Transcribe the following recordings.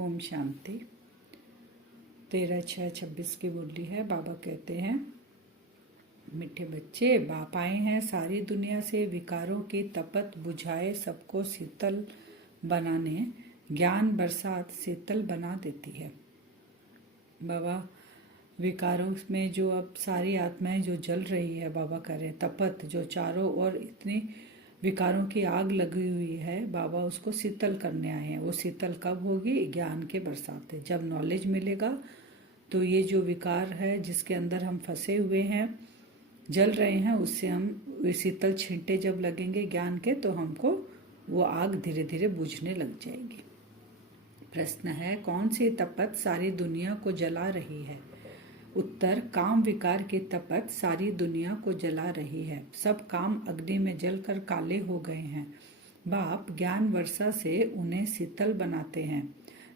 ओम शांति। 13/6/26 की मुरली है। बाबा कहते हैं, मीठे बच्चे, बाप आए हैं सारी दुनिया से विकारों की तपत बुझाए सबको शीतल बनाने। ज्ञान बरसात शीतल बना देती है। बाबा विकारों में जो अब सारी आत्माएं जो जल रही है, बाबा कह रहे हैं तपत, जो चारों ओर इतनी विकारों की आग लगी हुई है, बाबा उसको शीतल करने आए हैं। वो शीतल कब होगी? ज्ञान के बरसात है, जब नॉलेज मिलेगा तो ये जो विकार है जिसके अंदर हम फंसे हुए हैं, जल रहे हैं, उससे हम शीतल छींटे जब लगेंगे ज्ञान के, तो हमको वो आग धीरे धीरे बुझने लग जाएगी। प्रश्न है, कौन सी तपत सारी दुनिया को जला रही है? उत्तर, काम विकार की तपत सारी दुनिया को जला रही है। सब काम अग्नि में जलकर काले हो गए हैं। बाप ज्ञान वर्षा से उन्हें शीतल बनाते हैं।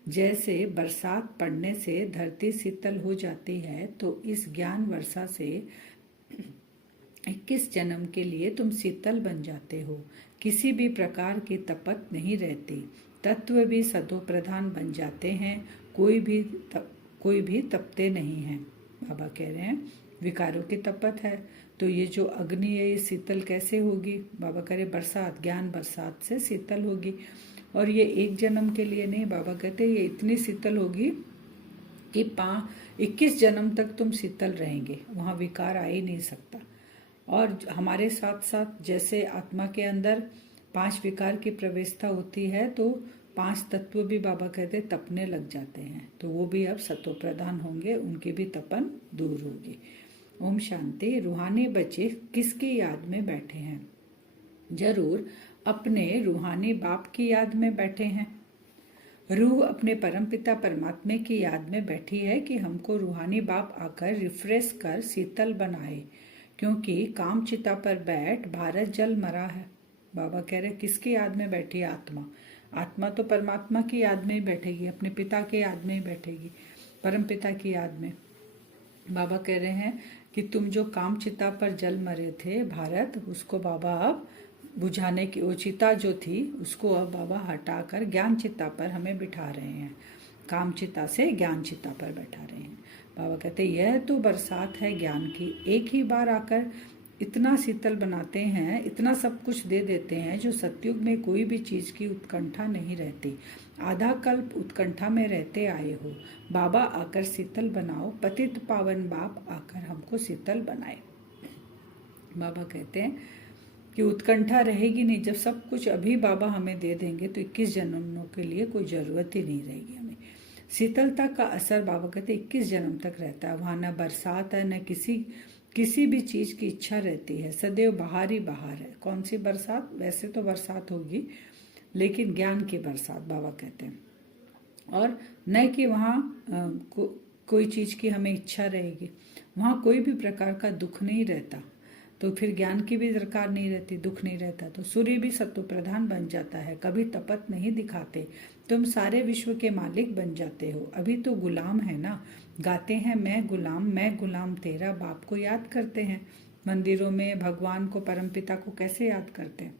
जैसे बरसात पड़ने से धरती शीतल हो जाती है, तो इस ज्ञान वर्षा से 21 जन्म के लिए तुम शीतल बन जाते हो। किसी भी प्रकार की तपत नहीं रहती। तत्व भी सदो प्रधान बन जाते हैं। कोई भी तपते नहीं हैं। बाबा कह रहे हैं विकारों की तपत है, तो ये जो अग्नि है ये शीतल कैसे होगी? बाबा कह रहे बरसात, ज्ञान बरसात से शीतल होगी। और ये एक जन्म के लिए नहीं, बाबा कहते ये इतनी शीतल होगी कि 21 जन्म तक तुम शीतल रहेंगे, वहाँ विकार आ ही नहीं सकता। और हमारे साथ साथ जैसे आत्मा के अंदर 5 विकार की प्रवेशता होती है, तो 5 तत्व भी बाबा कहते तपने लग जाते हैं, तो वो भी अब सत्व प्रधान होंगे, उनकी भी तपन दूर होगी। ओम शांति। रूहानी बच्चे किसकी याद में बैठे हैं? जरूर अपने रूहानी बाप की याद में बैठे हैं। रूह अपने परमपिता परमात्मा की याद में बैठी है कि हमको रूहानी बाप आकर रिफ्रेश कर शीतल बनाए, क्योंकि काम चिता पर बैठ भारत जल मरा है। बाबा कह रहे किसकी याद में बैठी है? आत्मा। आत्मा तो परमात्मा की याद में ही बैठेगी, अपने पिता के याद में ही बैठेगी, परम पिता की याद में। बाबा कह रहे हैं कि तुम जो काम चिता पर जल मरे थे भारत, उसको बाबा अब बुझाने की, वो चिता जो थी उसको अब बाबा हटाकर ज्ञान चिता पर हमें बिठा रहे हैं। काम चिता से ज्ञान चिता पर बैठा रहे हैं। बाबा कहते यह तो बरसात है ज्ञान की। एक ही बार आकर इतना शीतल बनाते हैं, इतना सब कुछ दे देते हैं, जो सतयुग में कोई भी चीज़ की उत्कंठा नहीं रहती। आधा कल्प उत्कंठा में रहते आए हो। बाबा आकर शीतल बनाओ। पतित पावन बाप आकर हमको शीतल बनाए। बाबा कहते हैं कि उत्कंठा रहेगी नहीं। जब सब कुछ अभी बाबा हमें दे देंगे तो 21 जन्मों के लिए कोई ज़रूरत ही नहीं रहेगी हमें। शीतलता का असर बाबा कहते 21 जन्म तक रहता है। वहाँ न बरसात है, न किसी भी चीज़ की इच्छा रहती है। सदैव बाहर ही बाहर है। कौन सी बरसात? वैसे तो बरसात होगी, लेकिन ज्ञान की बरसात बाबा कहते हैं। और न कि वहाँ कोई चीज़ की हमें इच्छा रहेगी। वहाँ कोई भी प्रकार का दुख नहीं रहता, तो फिर ज्ञान की भी दरकार नहीं रहती, दुख नहीं रहता। तो सूर्य भी सत्व प्रधान बन जाता है, कभी तपत नहीं दिखाते। तुम सारे विश्व के मालिक बन जाते हो। अभी तो गुलाम है ना। गाते हैं मैं गुलाम तेरा। बाप को याद करते हैं। मंदिरों में भगवान को, परमपिता को कैसे याद करते हैं?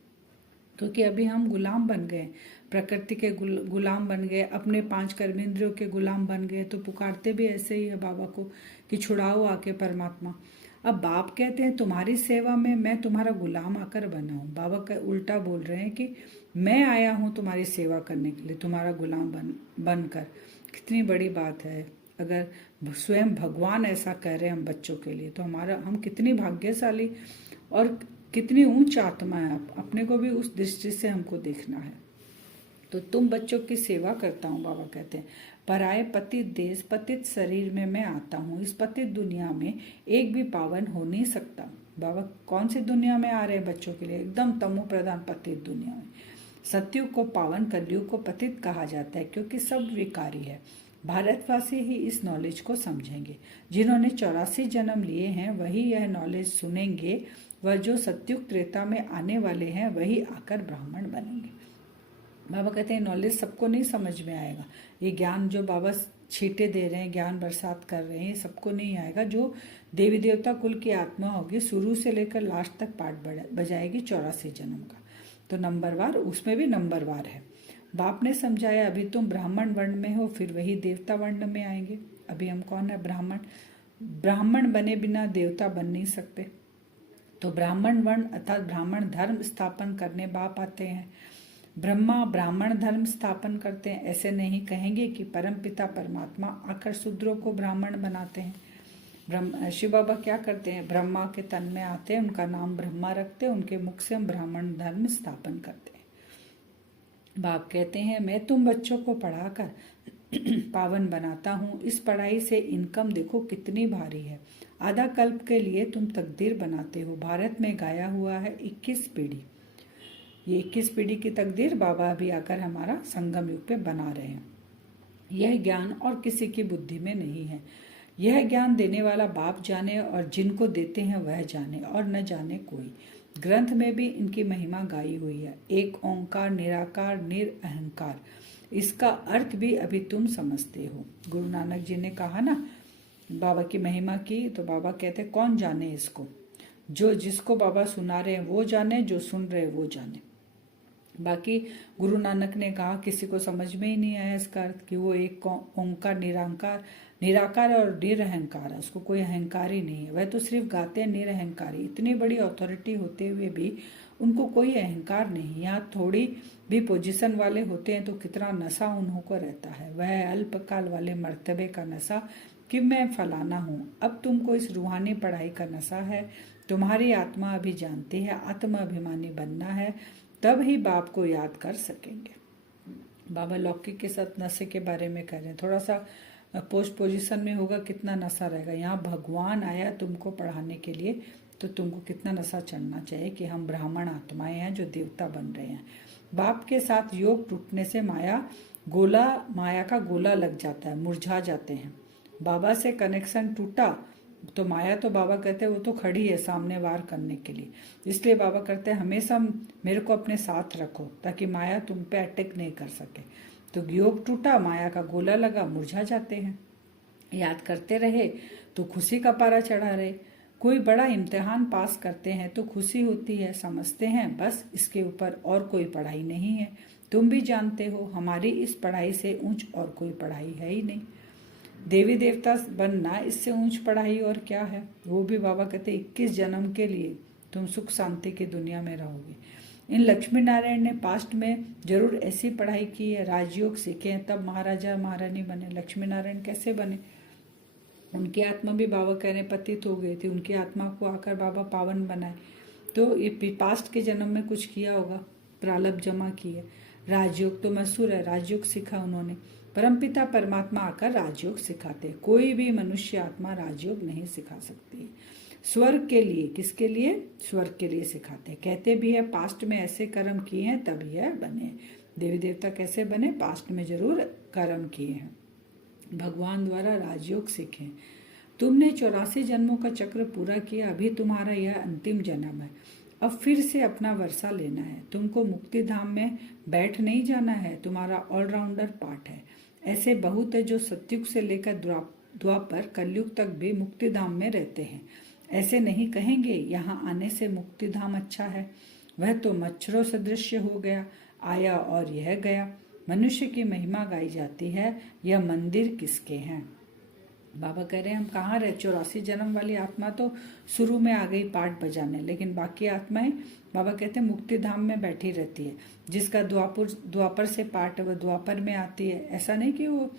क्योंकि अभी हम गुलाम बन गए, प्रकृति के गुलाम बन गए, अपने 5 कर्मेंद्रियों के गुलाम बन गए। तो पुकारते भी ऐसे ही है बाबा को कि छुड़ाओ आके परमात्मा। अब बाप कहते हैं तुम्हारी सेवा में मैं तुम्हारा गुलाम आकर बना हूँ। बाबा का उल्टा बोल रहे हैं कि मैं आया हूँ तुम्हारी सेवा करने के लिए, तुम्हारा गुलाम बनकर। कितनी बड़ी बात है। अगर स्वयं भगवान ऐसा कह रहे हैं हम बच्चों के लिए, तो हम कितनी भाग्यशाली और कितनी ऊंच आत्मा है। अपने को भी उस दृष्टि से हमको देखना है। तो तुम बच्चों की सेवा करता हूँ, बाबा कहते हैं। पराये पतित देश पतित शरीर में मैं आता हूँ। इस पतित दुनिया में एक भी पावन हो नहीं सकता। बाबा कौन सी दुनिया में आ रहे हैं बच्चों के लिए? एकदम तमो प्रधान पतित दुनिया में। सत्युग को पावन, कलयुग को पतित कहा जाता है, क्योंकि सब विकारी है। भारतवासी ही इस नॉलेज को समझेंगे। जिन्होंने 84 जन्म लिए हैं वही यह नॉलेज सुनेंगे। वह जो सत्युग त्रेता में आने वाले हैं वही आकर ब्राह्मण बनेंगे। बाबा कहते हैं नॉलेज सबको नहीं समझ में आएगा। ये ज्ञान जो बाबा छींटे दे रहे हैं, ज्ञान बरसात कर रहे हैं, सबको नहीं आएगा। जो देवी देवता कुल की आत्मा होगी, शुरू से लेकर लास्ट तक पाठ बजाएगी 84 जन्म का। तो नंबरवार, उसमें भी नंबरवार है। बाप ने समझाया, अभी तुम ब्राह्मण वर्ण में हो, फिर वही देवता वर्ण में आएंगे। अभी हम कौन है? ब्राह्मण। ब्राह्मण बने बिना देवता बन नहीं सकते। तो ब्राह्मण वर्ण अर्थात ब्राह्मण धर्म स्थापन करने बाप आते हैं। ब्रह्मा ब्राह्मण धर्म स्थापन करते हैं। ऐसे नहीं कहेंगे कि परमपिता परमात्मा आकर शूद्रों को ब्राह्मण बनाते हैं। शिव बाबा क्या करते हैं? ब्रह्मा के तन में आते हैं, उनका नाम ब्रह्मा रखते हैं, उनके मुख से हम ब्राह्मण धर्म स्थापन करते हैं। बाप कहते हैं, मैं तुम बच्चों को पढ़ाकर पावन बनाता हूँ। इस पढ़ाई से इनकम देखो कितनी भारी है। आधा कल्प के लिए तुम तकदीर बनाते हो। भारत में गाया हुआ है 21 पीढ़ी। ये 21 पीढ़ी की तकदीर बाबा अभी आकर हमारा संगम युग पे बना रहे हैं। यह ज्ञान और किसी की बुद्धि में नहीं है। यह ज्ञान देने वाला बाप जाने और जिनको देते हैं वह जाने और न जाने कोई। ग्रंथ में भी इनकी महिमा गाई हुई है। एक ओंकार निराकार निरअहंकार, इसका अर्थ भी अभी तुम समझते हो। गुरु नानक जी ने कहा ना बाबा की महिमा की, तो बाबा कहते कौन जाने इसको। जो जिसको बाबा सुना रहे हैं वो जाने, जो सुन रहे वो जाने। बाकी गुरु नानक ने कहा किसी को समझ में ही नहीं आया इसका अर्थ कि वो एक ओंकार निराकार और निरअहंकार है, उसको कोई अहंकार ही नहीं है। वह तो सिर्फ गाते हैं निरअहंकारी। इतनी बड़ी अथॉरिटी होते हुए भी उनको कोई अहंकार नहीं। यहाँ थोड़ी भी पोजीशन वाले होते हैं तो कितना नशा उन्हों को रहता है। वह अल्पकाल वाले मर्तबे का नशा कि मैं फलाना हूँ। अब तुमको इस रूहानी पढ़ाई का नशा है। तुम्हारी आत्मा अभी जानती है आत्मा अभिमानी बनना है, तब ही बाप को याद कर सकेंगे। बाबा लौकिक के साथ नशे के बारे में कह रहे हैं। थोड़ा सा पोस्ट पोजीशन में होगा कितना नशा रहेगा। यहाँ भगवान आया तुमको पढ़ाने के लिए, तो तुमको कितना नशा चढ़ना चाहिए कि हम ब्राह्मण आत्माएं हैं जो देवता बन रहे हैं। बाप के साथ योग टूटने से माया का गोला लग जाता है, मुरझा जाते हैं। बाबा से कनेक्शन टूटा तो माया तो बाबा कहते हैं वो तो खड़ी है सामने वार करने के लिए। इसलिए बाबा कहते हैं हमेशा मेरे को अपने साथ रखो ताकि माया तुम पे अटैक नहीं कर सके। तो योग टूटा, माया का गोला लगा, मुरझा जाते हैं। याद करते रहे तो खुशी का पारा चढ़ा रहे। कोई बड़ा इम्तिहान पास करते हैं तो खुशी होती है, समझते हैं बस इसके ऊपर और कोई पढ़ाई नहीं है। तुम भी जानते हो हमारी इस पढ़ाई से ऊंच और कोई पढ़ाई है ही नहीं। देवी देवता बनना इससे ऊंच पढ़ाई और क्या है। वो भी बाबा कहते 21 जन्म के लिए तुम सुख शांति की दुनिया में रहोगे। इन लक्ष्मी नारायण ने पास्ट में जरूर ऐसी पढ़ाई की है, राजयोग सीखे हैं, तब महाराजा महारानी बने। लक्ष्मी नारायण कैसे बने? उनकी आत्मा भी बाबा कहने पतित हो गई थी, उनकी आत्मा को आकर बाबा पावन बनाए। तो ये पास्ट के जन्म में कुछ किया होगा, प्रारब्ध जमा की है। राजयोग तो मशहूर है, राजयोग सीखा उन्होंने। परमपिता परमात्मा आकर राजयोग सिखाते। कोई भी मनुष्य आत्मा राजयोग नहीं सिखा सकती। स्वर्ग के लिए, किसके लिए? स्वर्ग के लिए सिखाते। कहते भी है पास्ट में ऐसे कर्म किए हैं तब यह बने। देवी देवता कैसे बने? पास्ट में जरूर कर्म किए हैं, भगवान द्वारा राजयोग सीखे। तुमने 84 जन्मों का चक्र पूरा किया, अभी तुम्हारा यह अंतिम जन्म है। अब फिर से अपना वर्षा लेना है। तुमको मुक्ति धाम में बैठ नहीं जाना है, तुम्हारा ऑलराउंडर पाठ है। ऐसे बहुत है जो सतयुग से लेकर द्वापर कलयुग तक भी मुक्ति धाम में रहते हैं। ऐसे नहीं कहेंगे यहाँ आने से मुक्ति धाम अच्छा है, वह तो मच्छरों सदृश हो गया, आया और यह गया। मनुष्य की महिमा गाई जाती है, यह मंदिर किसके हैं? बाबा कह रहे हैं हम कहाँ रहे? 84 जन्म वाली आत्मा तो शुरू में आ गई पाठ बजाने, लेकिन बाकी आत्माएं बाबा कहते हैं मुक्ति धाम में बैठी रहती है। जिसका द्वापर से पाठ है वह द्वापर में आती है। ऐसा नहीं कि वो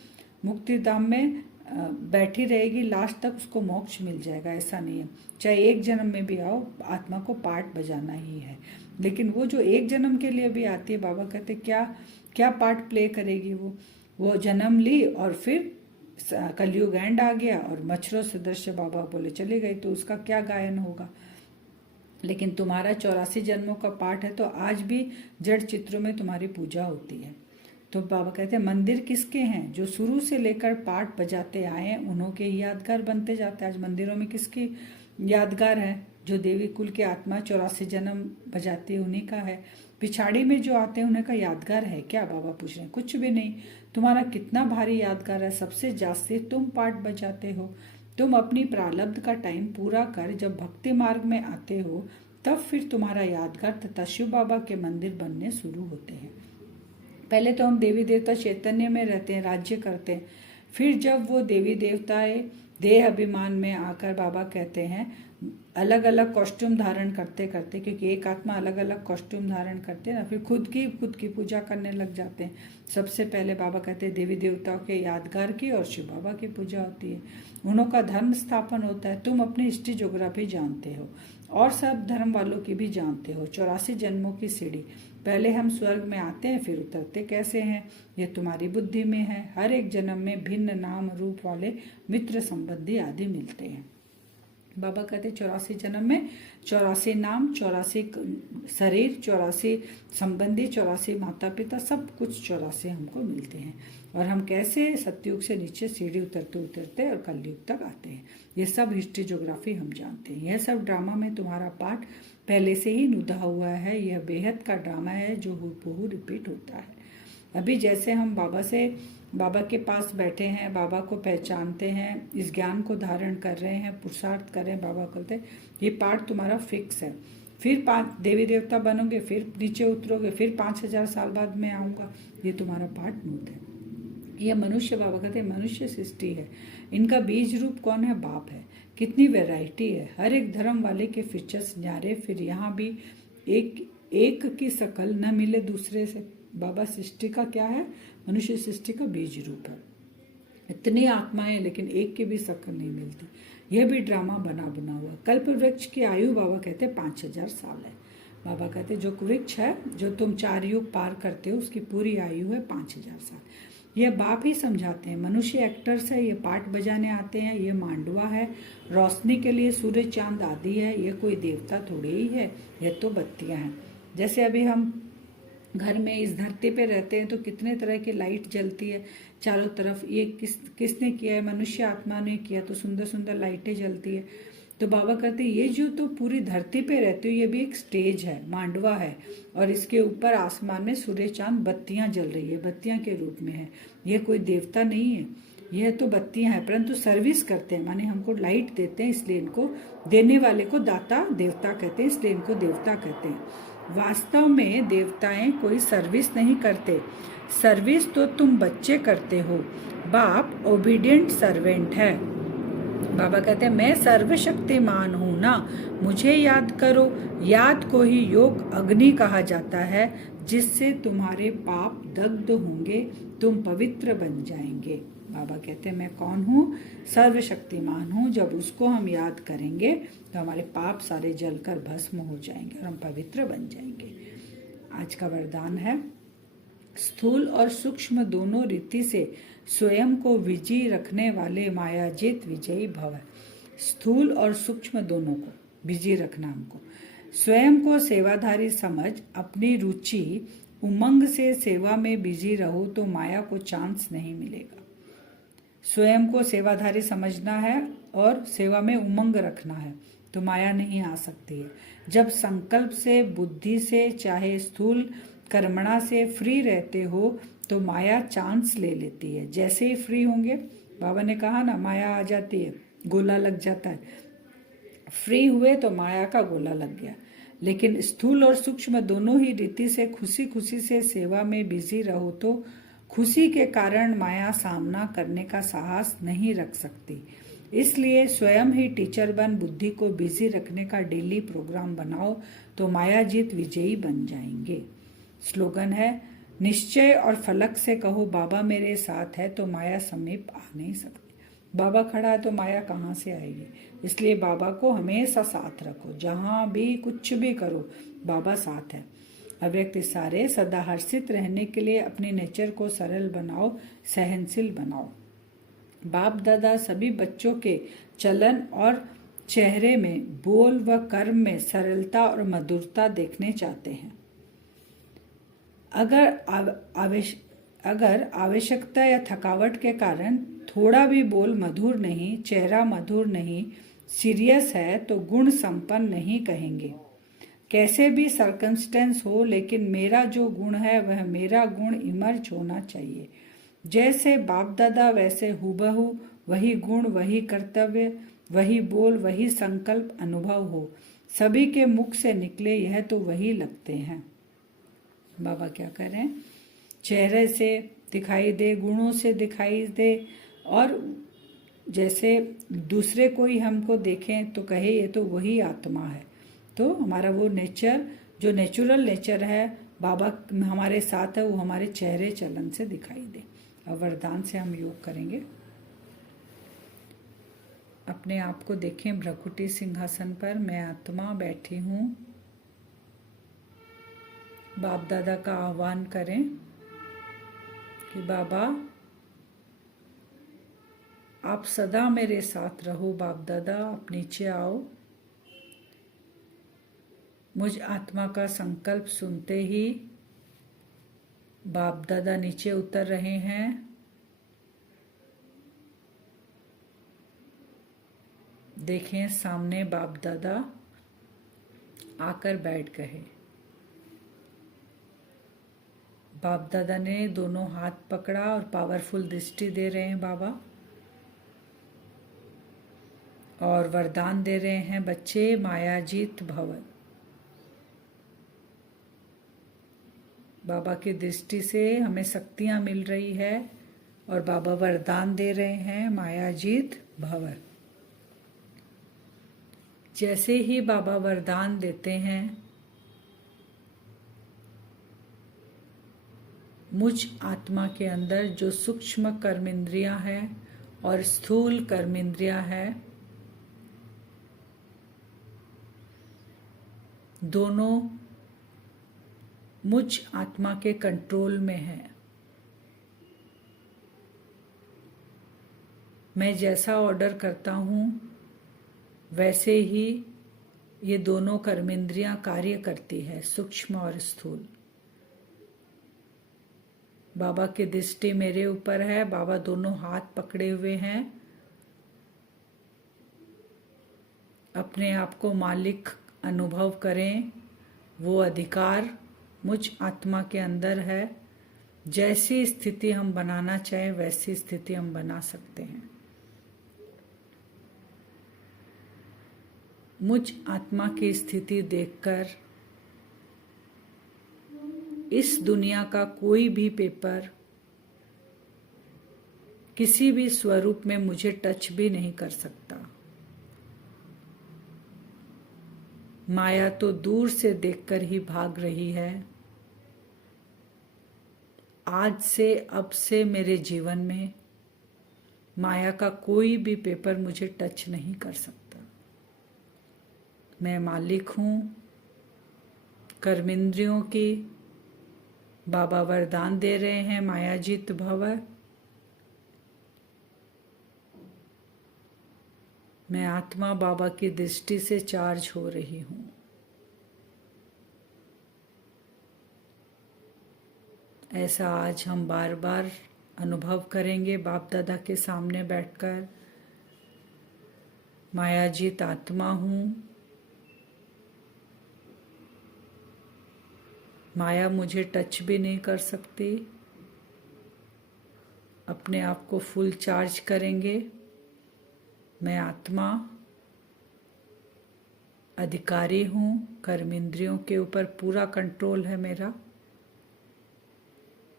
मुक्ति धाम में बैठी रहेगी लास्ट तक उसको मोक्ष मिल जाएगा, ऐसा नहीं है। चाहे एक जन्म में भी आओ, आत्मा को पाठ बजाना ही है। लेकिन वो जो एक जन्म के लिए भी आती है, बाबा कहते क्या क्या पार्ट प्ले करेगी वो जन्म ली और फिर कलयुग एंड आ गया और मच्छरों सदृश बाबा बोले चले गए, तो उसका क्या गायन होगा। लेकिन तुम्हारा 84 जन्मों का पाठ है, तो आज भी जड़ चित्रों में तुम्हारी पूजा होती है। तो बाबा कहते हैं मंदिर किसके हैं? जो शुरू से लेकर पाठ बजाते आए हैं उन्हों के यादगार बनते जाते हैं। आज मंदिरों में किसकी यादगार है? जो देवी कुल की आत्मा 84 जन्म बजाती है उन्हीं का है। पिछाड़ी में जो आते हैं उन्हीं का यादगार है क्या? बाबा पूछ रहे हैं। कुछ भी नहीं। तुम्हारा कितना भारी यादगार है? सबसे जास्ती तुम पाठ बजाते हो। तुम अपनी प्रारब्ध का टाइम पूरा कर जब भक्ति मार्ग में आते हो तब फिर तुम्हारा यादगार तथा शिव बाबा के मंदिर बनने शुरू होते हैं। पहले तो हम देवी देवता चैतन्य में रहते हैं, राज्य करते हैं। फिर जब वो देवी देवताएं देह अभिमान में आकर, बाबा कहते हैं, अलग अलग कॉस्ट्यूम धारण करते करते, क्योंकि एक आत्मा अलग अलग कॉस्ट्यूम धारण करते हैं ना, फिर खुद की पूजा करने लग जाते हैं। सबसे पहले बाबा कहते हैं देवी देवताओं के यादगार की और शिव बाबा की पूजा होती है, उन्हों का धर्म स्थापन होता है। तुम अपनी हिस्ट्री ज्योग्राफी जानते हो और सब धर्म वालों की भी जानते हो। 84 जन्मों की सीढ़ी, पहले हम स्वर्ग में आते हैं, फिर उतरते कैसे हैं ये तुम्हारी बुद्धि में है। हर एक जन्म में भिन्न नाम रूप वाले मित्र संबंधी आदि मिलते हैं। बाबा कहते 84 जन्म में 84 नाम, 84 शरीर, 84 संबंधी, 84 माता पिता, सब कुछ 84 हमको मिलते हैं। और हम कैसे सतयुग से नीचे सीढ़ी उतरते उतरते और कलयुग तक आते हैं, ये सब हिस्ट्री ज्योग्राफी हम जानते हैं। यह सब ड्रामा में तुम्हारा पार्ट पहले से ही नुदा हुआ है। यह बेहद का ड्रामा है जो हूबहू रिपीट होता है। अभी जैसे हम बाबा के पास बैठे हैं, बाबा को पहचानते हैं, इस ज्ञान को धारण कर रहे हैं, पुरुषार्थ कर रहे हैं, बाबा कहते हैं ये पार्ट तुम्हारा फिक्स है। फिर 5 देवी देवता बनोगे, फिर नीचे उतरोगे, फिर 5000 साल बाद में आऊँगा, ये तुम्हारा पार्ट मूत है। यह मनुष्य, बाबा कहते हैं मनुष्य सृष्टि है, इनका बीज रूप कौन है? बाप है। कितनी वैरायटी है, हर एक धर्म वाले के फीचर्स न्यारे। फिर यहाँ भी एक की शकल न मिले दूसरे से। बाबा सृष्टि का क्या है? मनुष्य सृष्टि का बीज रूप है। इतनी आत्माएं, लेकिन एक की भी शकल नहीं मिलती। यह भी ड्रामा बना हुआ। कल्प वृक्ष की आयु बाबा कहते 5000 साल है। बाबा कहते जो वृक्ष है, जो तुम 4 युग पार करते हो, उसकी पूरी आयु है 5000 साल। यह बाप ही समझाते हैं। मनुष्य एक्टर्स है, ये पार्ट बजाने आते हैं। ये मांडवा है, रोशनी के लिए सूरज चांद आदि है। ये कोई देवता थोड़ी ही है, यह तो बत्तियां हैं। जैसे अभी हम घर में इस धरती पे रहते हैं तो कितने तरह की लाइट जलती है चारों तरफ। ये किसने किया है? मनुष्य आत्मा ने किया, तो सुंदर सुंदर लाइटें जलती है। तो बाबा कहते हैं ये जो तो पूरी धरती पे रहते हो, ये भी एक स्टेज है, मांडवा है, और इसके ऊपर आसमान में सूर्य चांद बत्तियां जल रही है, बत्तियां के रूप में है। ये कोई देवता नहीं है, यह तो बत्तियां हैं, परंतु सर्विस करते हैं, माने हमको लाइट देते हैं, इसलिए इनको देने वाले को दाता देवता कहते हैं, इसलिए इनको देवता कहते हैं। वास्तव में देवताएं कोई सर्विस नहीं करते, सर्विस तो तुम बच्चे करते हो। बाप ओबीडियंट सर्वेंट है। बाबा कहते हैं मैं सर्वशक्तिमान हूँ ना, मुझे याद करो। याद को ही योग अग्नि कहा जाता है, जिससे तुम्हारे पाप दग्ध होंगे, तुम पवित्र बन जाएंगे। बाबा कहते हैं मैं कौन हूँ? सर्वशक्तिमान हूँ। जब उसको हम याद करेंगे तो हमारे पाप सारे जलकर भस्म हो जाएंगे और हम पवित्र बन जाएंगे। आज का वरदान है स्थूल और सूक्ष्म दोनों रीति से स्वयं को विजयी रखने वाले मायाजित विजयी भव। स्थूल और सूक्ष्म दोनों को विजयी रखना हमको। स्वयं को सेवाधारी समझ अपनी रुचि उमंग से सेवा में बिजी रहो तो माया को चांस नहीं मिलेगा। स्वयं को सेवाधारी समझना है और सेवा में उमंग रखना है तो माया नहीं आ सकती है। जब संकल्प से, बुद्धि से, चाहे स्थूल कर्मणा से फ्री रहते हो तो माया चांस ले लेती है। जैसे ही फ्री होंगे, बाबा ने कहा ना, माया आ जाती है, गोला लग जाता है। फ्री हुए तो माया का गोला लग गया। लेकिन स्थूल और सूक्ष्म दोनों ही रीति से खुशी खुशी से सेवा में बिजी रहो तो खुशी के कारण माया सामना करने का साहस नहीं रख सकती। इसलिए स्वयं ही टीचर बन बुद्धि को बिजी रखने का डेली प्रोग्राम बनाओ तो मायाजीत विजयी बन जाएंगे। स्लोगन है निश्चय और फलक से कहो बाबा मेरे साथ है तो माया समीप आ नहीं सकती। बाबा खड़ा है तो माया कहाँ से आएगी? इसलिए बाबा को हमेशा साथ रखो, जहाँ भी कुछ भी करो बाबा साथ है। अव्यक्त सारे सदा हर्षित रहने के लिए अपने नेचर को सरल बनाओ, सहनशील बनाओ। बाप दादा सभी बच्चों के चलन और चेहरे में, बोल व कर्म में सरलता और मधुरता देखने चाहते हैं। अगर आवश्यकता या थकावट के कारण थोड़ा भी बोल मधुर नहीं, चेहरा मधुर नहीं, सीरियस है तो गुण संपन्न नहीं कहेंगे। कैसे भी सर्कमस्टेंस हो, लेकिन मेरा जो गुण है वह मेरा गुण इमर्ज होना चाहिए। जैसे बाप दादा वैसे हूबहू वही गुण, वही कर्तव्य, वही बोल, वही संकल्प अनुभव हो। सभी के मुख से निकले यह तो वही लगते हैं। बाबा क्या कह रहे हैं? चेहरे से दिखाई दे, गुणों से दिखाई दे, और जैसे दूसरे कोई हमको देखें तो कहे ये तो वही आत्मा है। तो हमारा वो नेचर, जो नेचुरल नेचर है बाबा हमारे साथ है, वो हमारे चेहरे चलन से दिखाई दे। अब वरदान से हम योग करेंगे। अपने आप को देखें भ्रकुटी सिंहासन पर, मैं आत्मा बैठी हूँ। बाप दादा का आह्वान करें कि बाबा आप सदा मेरे साथ रहो। बाप दादा आप नीचे आओ। मुझ आत्मा का संकल्प सुनते ही बाप दादा नीचे उतर रहे हैं। देखें सामने बाप दादा आकर बैठ गए। बाप दादा ने दोनों हाथ पकड़ा और पावरफुल दृष्टि दे रहे हैं बाबा, और वरदान दे रहे हैं, बच्चे मायाजीत भव। बाबा की दृष्टि से हमें शक्तियां मिल रही है और बाबा वरदान दे रहे हैं, मायाजीत भव। जैसे ही बाबा वरदान देते हैं, मुझ आत्मा के अंदर जो सूक्ष्म कर्मेंद्रियां हैं और स्थूल कर्मेंद्रियां हैं, दोनों मुझ आत्मा के कंट्रोल में है। मैं जैसा ऑर्डर करता हूँ वैसे ही ये दोनों कर्मेंद्रियां कार्य करती है, सूक्ष्म और स्थूल। बाबा की दृष्टि मेरे ऊपर है, बाबा दोनों हाथ पकड़े हुए हैं। अपने आप को मालिक अनुभव करें। वो अधिकार मुझ आत्मा के अंदर है। जैसी स्थिति हम बनाना चाहें वैसी स्थिति हम बना सकते हैं। मुझ आत्मा की स्थिति देखकर इस दुनिया का कोई भी पेपर किसी भी स्वरूप में मुझे टच भी नहीं कर सकता। माया तो दूर से देखकर ही भाग रही है। आज से अब से मेरे जीवन में माया का कोई भी पेपर मुझे टच नहीं कर सकता। मैं मालिक हूँ कर्मेंद्रियों की। बाबा वरदान दे रहे हैं, मायाजीत भव। मैं आत्मा बाबा की दृष्टि से चार्ज हो रही हूँ। ऐसा आज हम बार बार अनुभव करेंगे बाप दादा के सामने बैठकर। मायाजीत आत्मा हूँ। माया मुझे टच भी नहीं कर सकती। अपने आप को फुल चार्ज करेंगे। मैं आत्मा अधिकारी हूँ। कर्मेंद्रियों के ऊपर पूरा कंट्रोल है मेरा।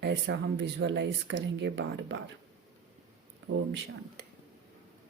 ऐसा हम विजुअलाइज करेंगे बार बार। ओम शांति।